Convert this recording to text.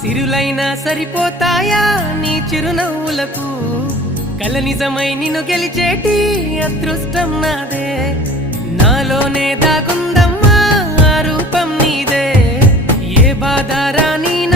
సిరులైనా సరిపోతాయా నీ చిరునవ్వులకు కల నిజమై నిన్ను గెలిచేటి అదృష్టం నాదే నాలోనే దాగుందమ్మా ఆ రూపం నీదే ఏ బాధ రాని